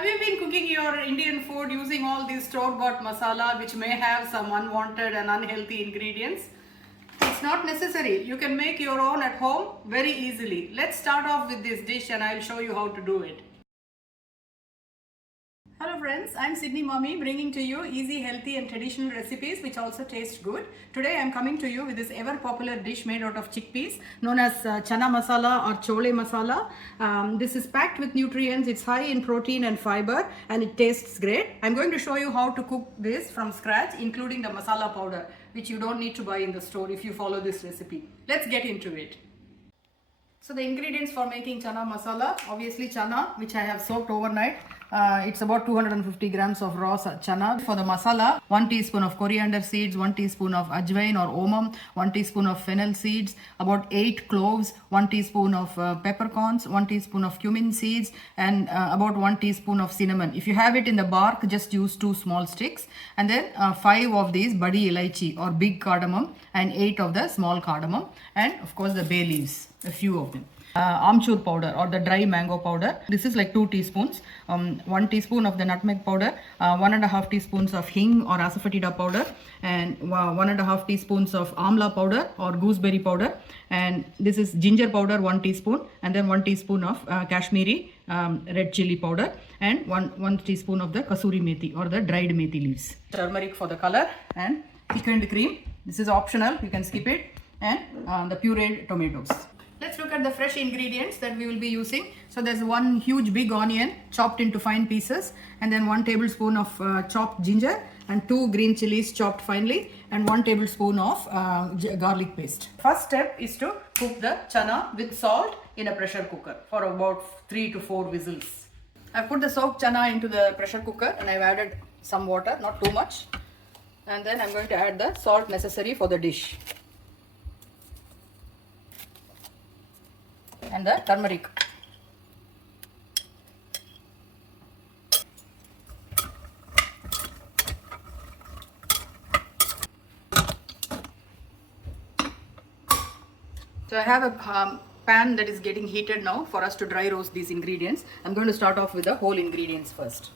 Have you been cooking your Indian food using all these store-bought masala which may have some unwanted and unhealthy ingredients? It's not necessary. You can make your own at home very easily. Let's start off with this dish and I'll show you how to do it. Hello friends, I'm Sydney Mommy bringing to you easy, healthy and traditional recipes which also taste good. Today I'm coming to you with this ever popular dish made out of chickpeas known as CHANNA MASALA or chole masala. This is packed with nutrients, it's high in protein and fiber and it tastes great. I'm going to show you how to cook this from scratch including the masala powder which you don't need to buy in the store if you follow this recipe. Let's get into it. So the ingredients for making chana masala, obviously chana which I have soaked overnight. It's about 250 grams of raw chana. For the masala, 1 teaspoon of coriander seeds, 1 teaspoon of ajwain or omam, 1 teaspoon of fennel seeds, about 8 cloves, 1 teaspoon of peppercorns, 1 teaspoon of cumin seeds and about 1 teaspoon of cinnamon. If you have it in the bark, just use 2 small sticks and then 5 of these badi elaichi or big cardamom and 8 of the small cardamom and of course the bay leaves, a few of them. Amchur powder or the dry mango powder. This is like 2 teaspoons. 1 teaspoon of the nutmeg powder, 1.5 teaspoons of hing or asafoetida powder, and 1.5 teaspoons of amla powder or gooseberry powder. And this is ginger powder, 1 teaspoon, and then 1 teaspoon of Kashmiri red chili powder, and 1 teaspoon of the kasuri methi or the dried methi leaves. Turmeric for the color and thickened cream. This is optional, you can skip it, and the pureed tomatoes. Let's look at the fresh ingredients that we will be using. So there's 1 huge big onion chopped into fine pieces and then 1 tablespoon of chopped ginger and 2 green chilies chopped finely and 1 tablespoon of garlic paste. First step is to cook the chana with salt in a pressure cooker for about 3 to 4 whistles. I've put the soaked chana into the pressure cooker and I've added some water, not too much. And then I'm going to add the salt necessary for the dish. And the turmeric. So I have a pan that is getting heated now for us to dry roast these ingredients. I'm going to start off with the whole ingredients first.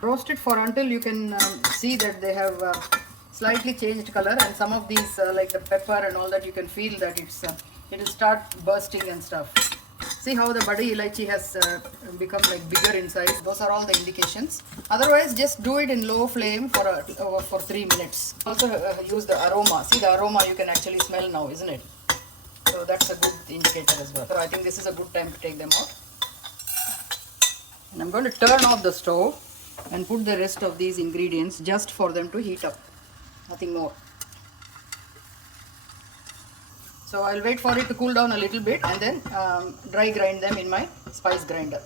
Roast it for until you can see that they have slightly changed color, and some of these like the pepper and all that, you can feel that it will start bursting and stuff. See how the badi elaichi has become like bigger in size. Those are all the indications. Otherwise just do it in low flame for 3 minutes. Also use the aroma. See the aroma you can actually smell now, isn't it? So that's a good indicator as well. So I think this is a good time to take them out. And I'm going to turn off the stove and put the rest of these ingredients just for them to heat up, nothing more. So I'll wait for it to cool down a little bit and then dry grind them in my spice grinder.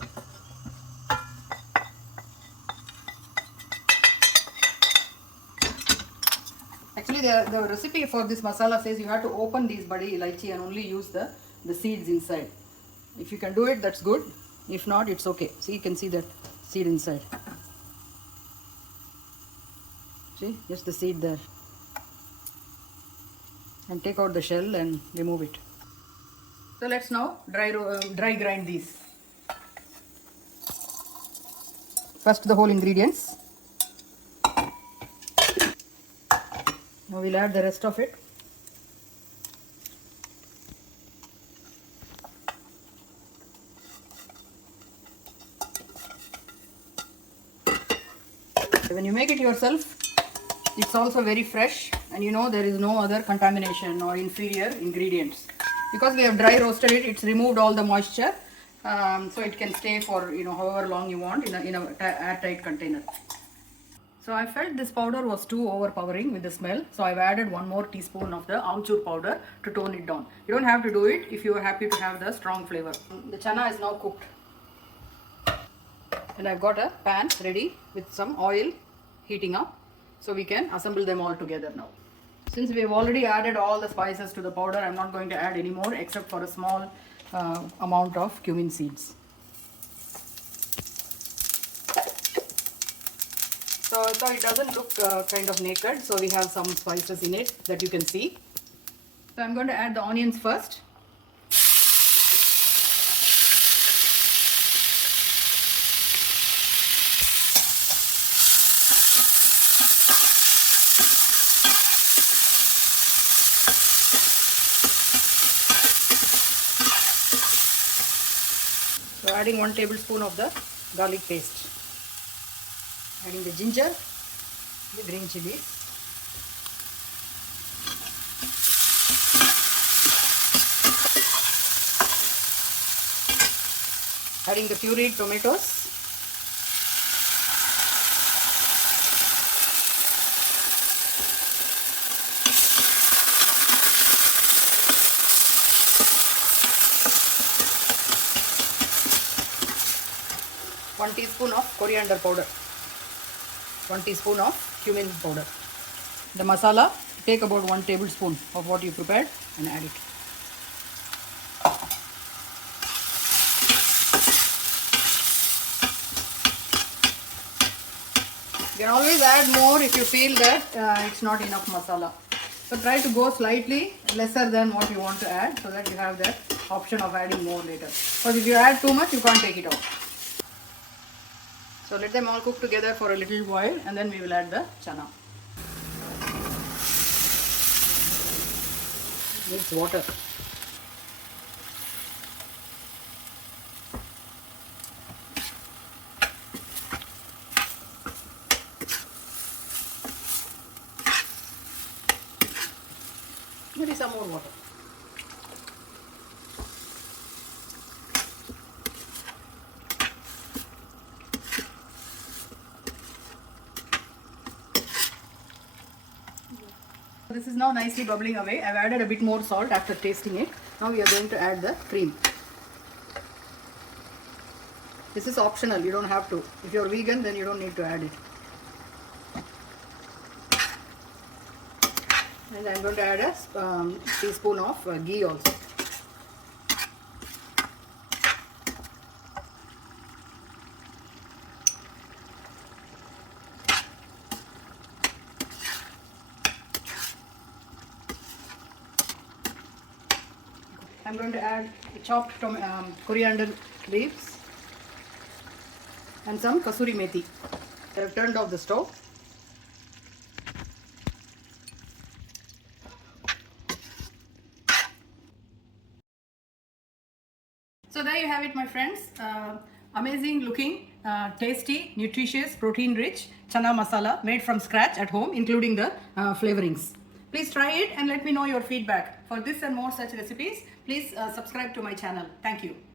Actually the recipe for this masala says you have to open these badi elaichi and only use the seeds inside. If you can do it, that's good. If not, it's okay. See, you can see that seed inside. See, just the seed there. And take out the shell and remove it. So let's now dry grind these. First the whole ingredients. Now we'll add the rest of it. When you make it yourself, it's also very fresh and you know there is no other contamination or inferior ingredients. Because we have dry roasted it, it's removed all the moisture, so it can stay for however long you want in a airtight container. So I felt this powder was too overpowering with the smell, so I've added 1 more teaspoon of the amchur powder to tone it down. You don't have to do it if you are happy to have the strong flavor. The chana is now cooked. And I've got a pan ready with some oil heating up, so we can assemble them all together now. Since we have already added all the spices to the powder, I'm not going to add any more except for a small amount of cumin seeds. So it doesn't look kind of naked. So we have some spices in it that you can see. So I'm going to add the onions first. So adding 1 tablespoon of the garlic paste. Adding the ginger, the green chilies. Adding the pureed tomatoes. One teaspoon of coriander powder. 1 teaspoon of cumin powder. The masala, take about 1 tablespoon of what you prepared and add it. You can always add more if you feel that it's not enough masala. So try to go slightly lesser than what you want to add so that you have that option of adding more later. Because if you add too much, you can't take it out. So let them all cook together for a little while and then we will add the chana. Mix water. Maybe some more water. This is now nicely bubbling away. I've added a bit more salt after tasting it. Now we are going to add the cream. This is optional, you don't have to. If you're vegan, then you don't need to add it. And I'm going to add a teaspoon of ghee also. I'm going to add chopped coriander leaves and some kasuri methi. I have turned off the stove. So there you have it, my friends. Amazing looking, tasty, nutritious, protein rich chana masala made from scratch at home, including the flavorings. Please try it and let me know your feedback. For this and more such recipes, please subscribe to my channel. Thank you.